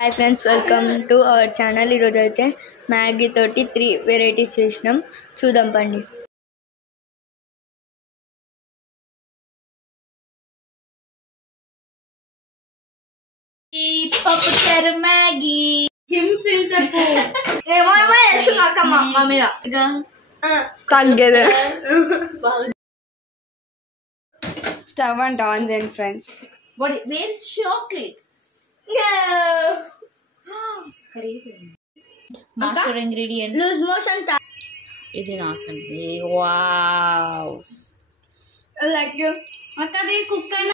Hi friends, welcome to our channel. ఈరోజు అయితే Maggi తోటి 3 వెరైటీస్ చేసినాం, చూద్దాం పండి. పప్పుచారు మ్యాగీ హింసించకు తగ్గదు. స్టవ్ అండ్ ఆన్ చేయండి friends. Waste chocolate master ingredient loose motion ఇది నాకండి. వావ్ లైక్ అక్కది కుక్ అయిన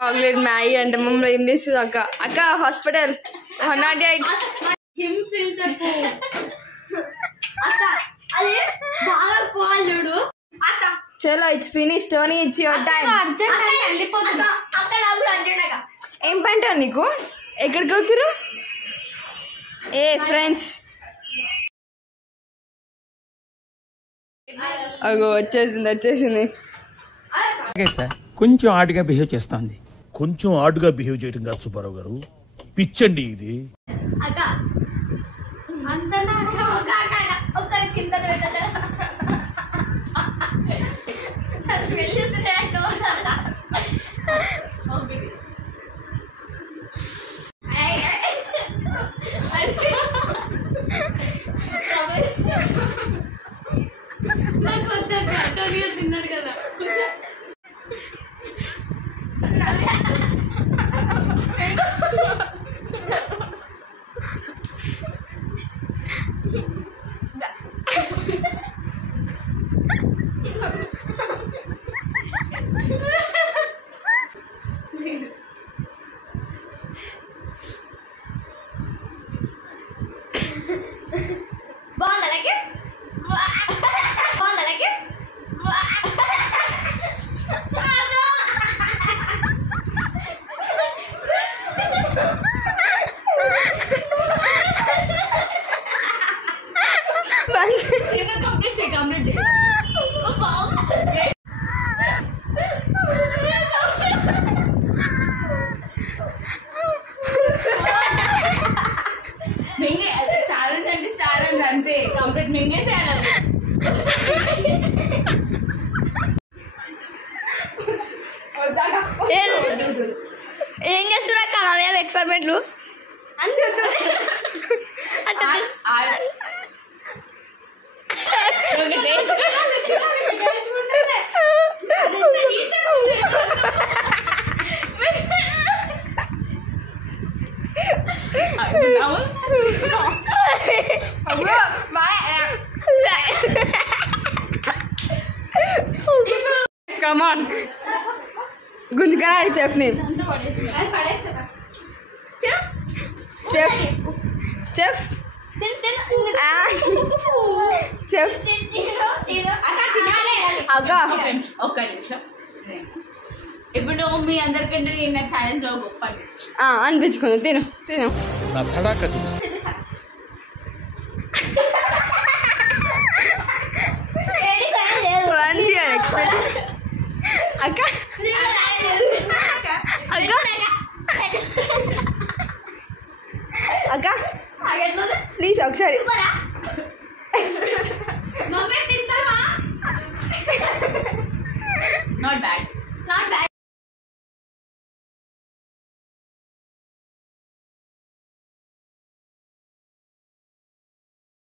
చాక్లెట్ మ్యాగీ అంటే మమ్మల్ని ఏం చేస్తుంది అక్క? అక్క హాస్పిటల్ 108 హింసించకు. అది బాగా కోల్డ్ అక్క. చలో it's finish. Tony it's your time. ఏం పంటావు నీకు? ఎక్కడికి వెళ్తురు? ఏ ఫ్రెండ్స్, అగో వచ్చేసింది. కొంచెం ఆడుగా బిహేవ్ చేస్తుంది. కొంచెం ఆడుగా బిహేవ్ చేయడం కాదు సుబ్బారావు గారు, పిచ్చండి ఇది. తిన్నాడు కదా కంప్లీట్ చేయి. మింగే ఛాలెంజ్ అంటే ఛాలెంజ్ అంతే. కంప్లీట్ మింగే చేయాలి. ఏం చేస్తున్నా కదా ఎక్స్పెరిమెంట్లు Come on. గుంజుకరా చెఫ్ని. చెఫ్ చెఫ్ చెఫ్ అగా ఒక్క నిమిషం. ఇప్పుడు మీ అందరికంటే నా ఛాలెంజ్ లో గొప్ప అనిపించుకుంది. తిను నా తడాక చూపిస్తా. ఎక్స్ప్రెషన్ అక్క అక్క ప్లీజ్ ఒకసారి